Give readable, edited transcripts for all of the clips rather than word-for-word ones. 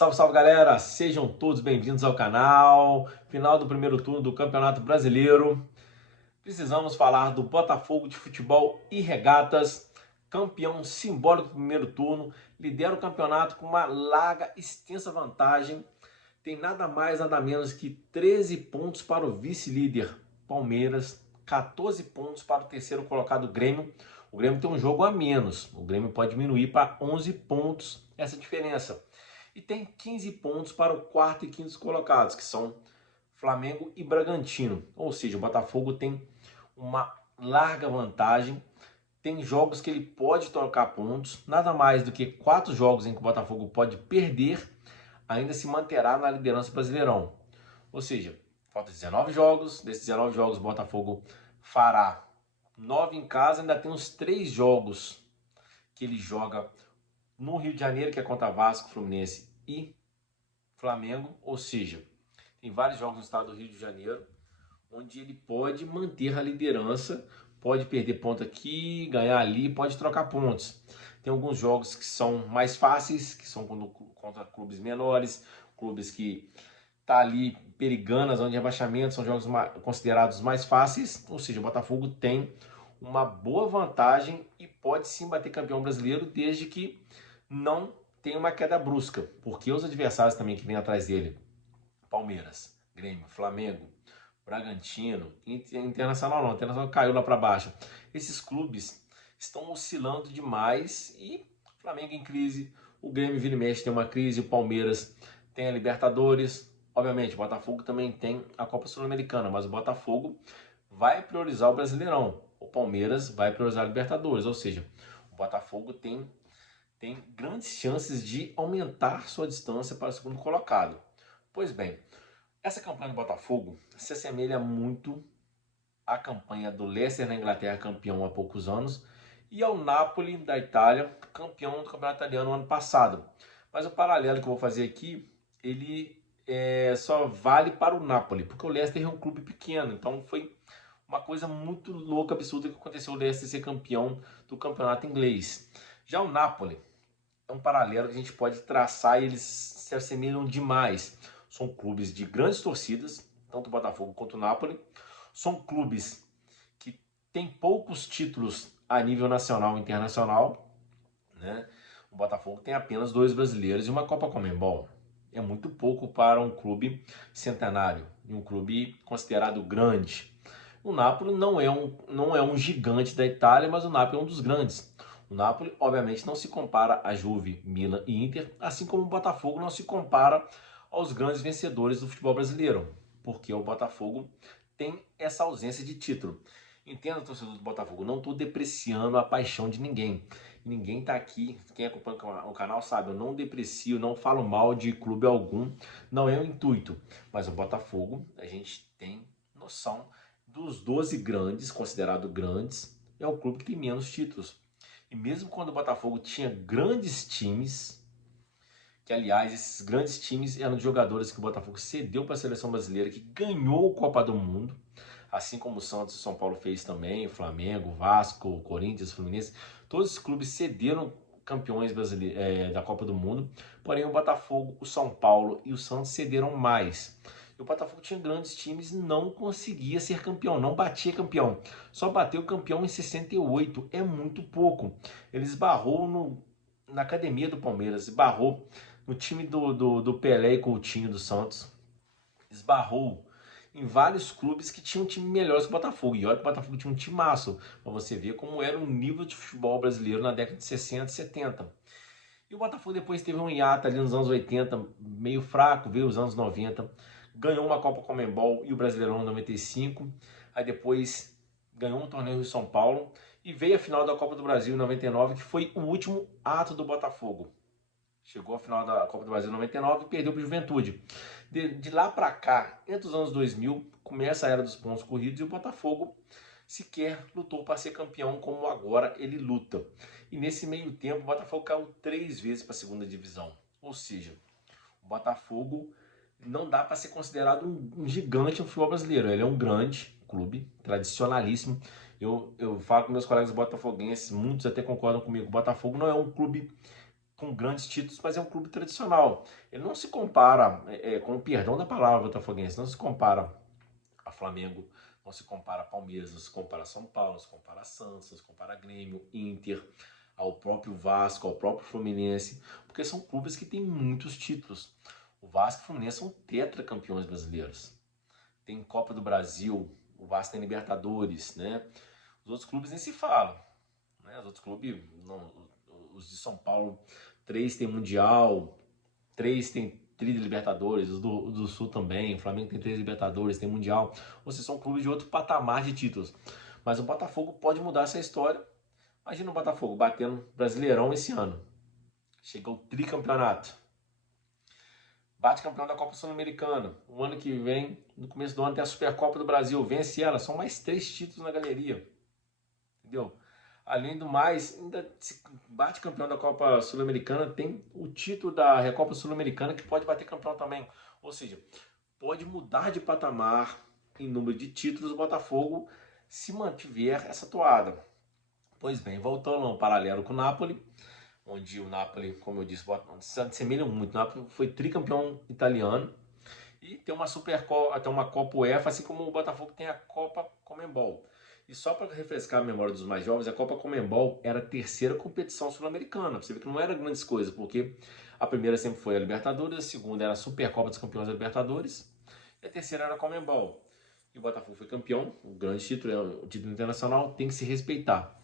Salve, salve galera! Sejam todos bem-vindos ao canal. Final do primeiro turno do Campeonato Brasileiro. Precisamos falar do Botafogo de Futebol e Regatas, campeão simbólico do primeiro turno, lidera o campeonato com uma larga, extensa vantagem. Tem nada mais, nada menos que 13 pontos para o vice-líder Palmeiras, 14 pontos para o terceiro colocado Grêmio. O Grêmio tem um jogo a menos, o Grêmio pode diminuir para 11 pontos essa diferença. E tem 15 pontos para o quarto e quinto colocados, que são Flamengo e Bragantino. Ou seja, o Botafogo tem uma larga vantagem. Tem jogos que ele pode trocar pontos. Nada mais do que 4 jogos em que o Botafogo pode perder, ainda se manterá na liderança do Brasileirão. Ou seja, faltam 19 jogos. Desses 19 jogos, o Botafogo fará 9 em casa. Ainda tem uns 3 jogos que ele joga no Rio de Janeiro, que é contra Vasco, Fluminense e Flamengo. Ou seja, tem vários jogos no estado do Rio de Janeiro, onde ele pode manter a liderança, pode perder ponto aqui, ganhar ali, pode trocar pontos. Tem alguns jogos que são mais fáceis, que são contra clubes menores, clubes que tá ali perigando na zona de rebaixamento, são jogos considerados mais fáceis. Ou seja, o Botafogo tem uma boa vantagem e pode sim bater campeão brasileiro, desde que não tenha uma queda brusca, porque os adversários também que vêm atrás dele, Palmeiras, Grêmio, Flamengo, Bragantino, Internacional não, Internacional caiu lá para baixo. Esses clubes estão oscilando demais e o Flamengo em crise, o Grêmio vira e mexe tem uma crise, o Palmeiras tem a Libertadores, obviamente o Botafogo também tem a Copa Sul-Americana, mas o Botafogo vai priorizar o Brasileirão, o Palmeiras vai priorizar a Libertadores, ou seja, o Botafogo tem grandes chances de aumentar sua distância para o segundo colocado. Pois bem, essa campanha do Botafogo se assemelha muito à campanha do Leicester na Inglaterra, campeão há poucos anos, e ao Napoli da Itália, campeão do Campeonato Italiano no ano passado. Mas o paralelo que eu vou fazer aqui, ele só vale para o Napoli, porque o Leicester é um clube pequeno, então foi uma coisa muito louca, absurda que aconteceu o Leicester ser campeão do campeonato inglês. Já o Napoli é um paralelo que a gente pode traçar e eles se assemelham demais. São clubes de grandes torcidas, tanto o Botafogo quanto o Napoli. São clubes que têm poucos títulos a nível nacional e internacional, né? O Botafogo tem apenas 2 brasileiros e uma Copa Conmebol. É muito pouco para um clube centenário e um clube considerado grande. O Napoli não é um gigante da Itália, mas o Napoli é um dos grandes. O Napoli, obviamente, não se compara a Juve, Milan e Inter, assim como o Botafogo não se compara aos grandes vencedores do futebol brasileiro, porque o Botafogo tem essa ausência de título. Entenda, torcedor do Botafogo, não estou depreciando a paixão de ninguém. Ninguém está aqui, quem acompanha o canal sabe, eu não deprecio, não falo mal de clube algum, não é o intuito. Mas o Botafogo, a gente tem noção dos 12 grandes, considerados grandes, é o clube que tem menos títulos. E mesmo quando o Botafogo tinha grandes times, que aliás esses grandes times eram de jogadores que o Botafogo cedeu para a seleção brasileira, que ganhou a Copa do Mundo, assim como o Santos e o São Paulo fez também, o Flamengo, o Vasco, o Corinthians, o Fluminense, todos os clubes cederam campeões da Copa do Mundo, porém o Botafogo, o São Paulo e o Santos cederam mais. E o Botafogo tinha grandes times e não conseguia ser campeão, não batia campeão. Só bateu campeão em 68, é muito pouco. Ele esbarrou na academia do Palmeiras, esbarrou no time do Pelé e Coutinho do Santos, esbarrou em vários clubes que tinham um time melhor que o Botafogo. E olha que o Botafogo tinha um timaço, para você ver como era o nível de futebol brasileiro na década de 60 e 70. E o Botafogo depois teve um hiato ali nos anos 80, meio fraco, veio os anos 90, ganhou uma Copa Conmebol e o Brasileirão em 95, aí depois ganhou um torneio em São Paulo e veio a final da Copa do Brasil em 99, que foi o último ato do Botafogo. Chegou à final da Copa do Brasil em 99 e perdeu para o Juventude. De lá para cá, entre os anos 2000, começa a era dos pontos corridos e o Botafogo sequer lutou para ser campeão como agora ele luta. E nesse meio tempo, o Botafogo caiu 3 vezes para a segunda divisão. Ou seja, o Botafogo não dá para ser considerado um gigante no futebol brasileiro. Ele é um grande clube, tradicionalíssimo. Eu falo com meus colegas botafoguenses, muitos até concordam comigo. O Botafogo não é um clube com grandes títulos, mas é um clube tradicional. Ele não se compara, com o perdão da palavra botafoguense, não se compara a Flamengo, não se compara a Palmeiras, não se compara a São Paulo, não se compara a Santos, não se compara a Grêmio, Inter, ao próprio Vasco, ao próprio Fluminense, porque são clubes que têm muitos títulos. O Vasco e o Fluminense são tetracampeões brasileiros. Tem Copa do Brasil, o Vasco tem Libertadores, né? Os outros clubes nem se falam, né? Os outros clubes, não, os de São Paulo, 3 tem Mundial, 3 tem Tri de Libertadores, os do Sul também, o Flamengo tem 3 Libertadores, tem Mundial. Ou seja, são clubes de outro patamar de títulos. Mas o Botafogo pode mudar essa história. Imagina o Botafogo batendo Brasileirão esse ano. Chegou o tricampeonato. Bate campeão da Copa Sul-Americana. O ano que vem, no começo do ano, tem a Supercopa do Brasil. Vence ela. São mais 3 títulos na galeria. Entendeu? Além do mais, ainda se bate campeão da Copa Sul-Americana, tem o título da Recopa Sul-Americana que pode bater campeão também. Ou seja, pode mudar de patamar em número de títulos o Botafogo se mantiver essa toada. Pois bem, voltando a um paralelo com o Napoli, onde o Napoli, como eu disse, se assemelha muito. O Napoli foi tricampeão italiano e tem uma tem uma Copa UEFA, assim como o Botafogo tem a Copa Conmebol. E só para refrescar a memória dos mais jovens, a Copa Conmebol era a terceira competição sul-americana. Você vê que não era grandes coisas, porque a primeira sempre foi a Libertadores, a segunda era a Supercopa dos Campeões da Libertadores e a terceira era a Conmebol. E o Botafogo foi campeão, o grande título, o título internacional, tem que se respeitar.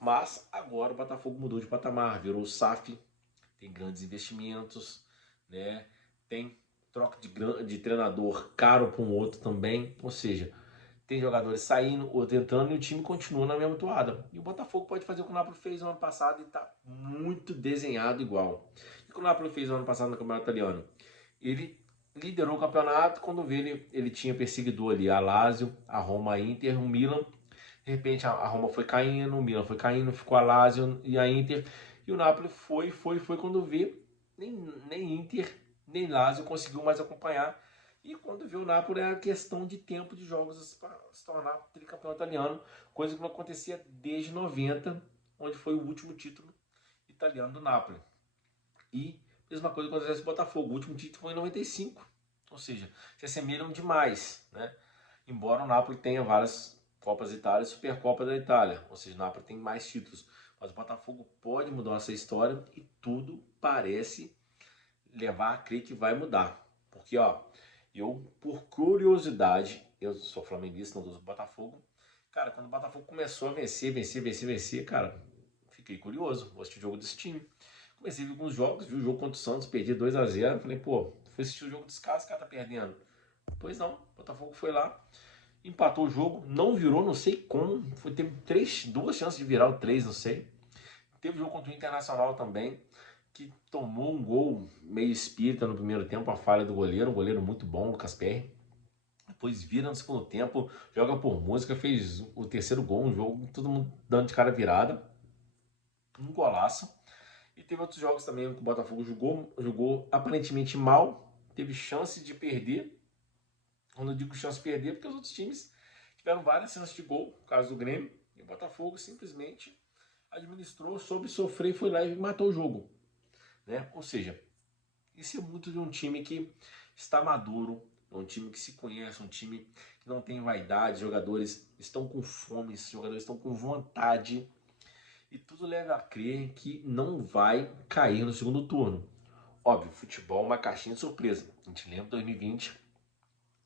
Mas agora o Botafogo mudou de patamar, virou o SAF, tem grandes investimentos, né? Tem troca de treinador caro para um outro também, ou seja, tem jogadores saindo, outro entrando e o time continua na mesma toada. E o Botafogo pode fazer o que o Napoli fez no ano passado e está muito desenhado igual. E o que o Napoli fez no ano passado no Campeonato Italiano? Ele liderou o campeonato, quando ele tinha perseguidor ali a Lazio, a Roma, a Inter, o Milan. De repente a Roma foi caindo, o Milan foi caindo, ficou a Lazio e a Inter. E o Napoli foi, quando vê, nem Inter, nem Lazio conseguiu mais acompanhar. E quando viu o Napoli era questão de tempo de jogos para se tornar tricampeão italiano, coisa que não acontecia desde 90, onde foi o último título italiano do Napoli. E mesma coisa acontece com o Botafogo, o último título foi em 95, ou seja, se assemelham demais, né? Embora o Napoli tenha várias Copas da Itália e Supercopa da Itália, ou seja, o Napoli tem mais títulos, mas o Botafogo pode mudar essa história e tudo parece levar a crer que vai mudar, porque ó, eu, por curiosidade, eu sou flamenguista, não do Botafogo. Cara, quando o Botafogo começou a vencer, cara, fiquei curioso. Vou assistir o jogo desse time. Comecei a ver alguns jogos, vi o jogo contra o Santos, perdi 2-0. Falei, pô, fui assistir o jogo desse cara, esse cara tá perdendo. Pois não, o Botafogo foi lá, empatou o jogo, não virou, não sei como. Teve duas chances de virar o 3, não sei. Teve jogo contra o Internacional também, que tomou um gol meio espírita no primeiro tempo, a falha do goleiro, um goleiro muito bom, Lucas Perry. Depois vira no segundo tempo, joga por música, fez o terceiro gol, um jogo, todo mundo dando de cara virada, um golaço. E teve outros jogos também que o Botafogo jogou aparentemente mal, teve chance de perder. Quando eu digo chance de perder, porque os outros times tiveram várias chances de gol, no caso do Grêmio, e o Botafogo simplesmente administrou, soube sofrer e foi lá e matou o jogo, né? Ou seja, isso é muito de um time que está maduro, é um time que se conhece, um time que não tem vaidade, jogadores estão com fome, jogadores estão com vontade, e tudo leva a crer que não vai cair no segundo turno. Óbvio, futebol é uma caixinha de surpresa. A gente lembra 2020,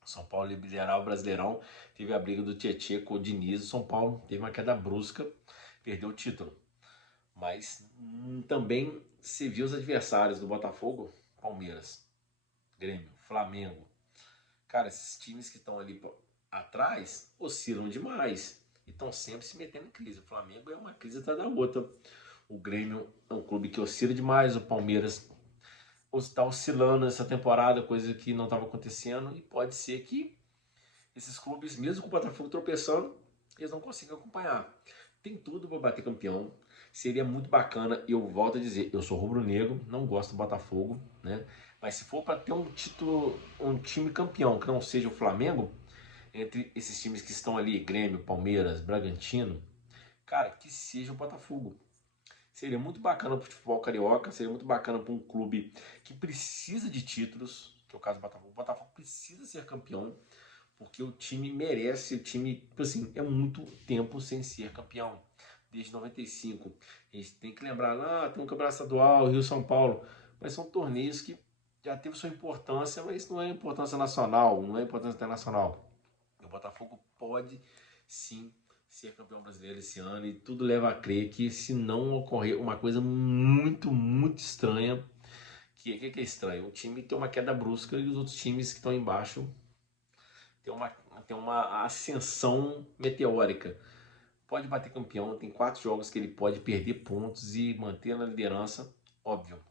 São Paulo liderar o Brasileirão, teve a briga do Tietê com o Diniz, o São Paulo teve uma queda brusca, perdeu o título. Mas também se viu os adversários do Botafogo, Palmeiras, Grêmio, Flamengo. Cara, esses times que estão ali atrás oscilam demais e estão sempre se metendo em crise. O Flamengo é uma crise atrás da outra. O Grêmio é um clube que oscila demais. O Palmeiras está oscilando essa temporada, coisa que não estava acontecendo. E pode ser que esses clubes, mesmo com o Botafogo tropeçando, eles não consigam acompanhar. Tem tudo para bater campeão. Seria muito bacana. Eu volto a dizer, eu sou rubro-negro, não gosto do Botafogo, né? Mas se for para ter um título, um time campeão que não seja o Flamengo, entre esses times que estão ali, Grêmio, Palmeiras, Bragantino, cara, que seja o Botafogo. Seria muito bacana para o futebol carioca, seria muito bacana para um clube que precisa de títulos, que é o caso do Botafogo. O Botafogo precisa ser campeão, porque o time merece, o time, tipo assim, é muito tempo sem ser campeão. Desde 95. A gente tem que lembrar, tem um campeonato estadual, Rio-São Paulo, mas são torneios que já teve sua importância, mas não é importância nacional, não é importância internacional. O Botafogo pode sim ser campeão brasileiro esse ano e tudo leva a crer que se não ocorrer uma coisa muito, muito estranha, que é estranho? O time tem uma queda brusca e os outros times que estão embaixo tem uma, tem uma ascensão meteórica. Pode bater campeão, tem 4 jogos que ele pode perder pontos e manter na liderança, óbvio.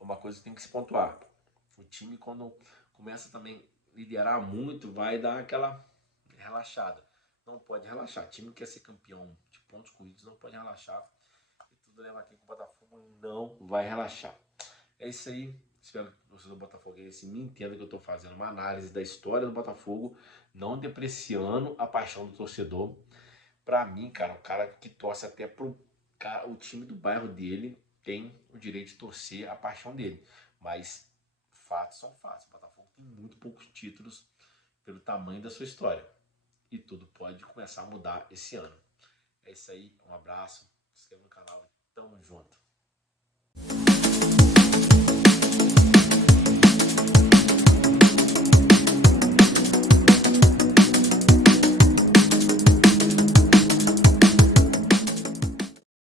Uma coisa que tem que se pontuar. O time, quando começa também a liderar muito, vai dar aquela relaxada. Não pode relaxar. O time que quer ser campeão de pontos corridos não pode relaxar. E tudo leva aqui que o Botafogo não vai relaxar. É isso aí. Espero que você do Botafoguense me entenda que eu estou fazendo uma análise da história do Botafogo, não depreciando a paixão do torcedor. Pra mim, cara, um cara que torce até o time do bairro dele tem o direito de torcer a paixão dele. Mas fatos são fatos. O Botafogo tem muito poucos títulos pelo tamanho da sua história. E tudo pode começar a mudar esse ano. É isso aí, um abraço, se inscreva no canal e tamo junto.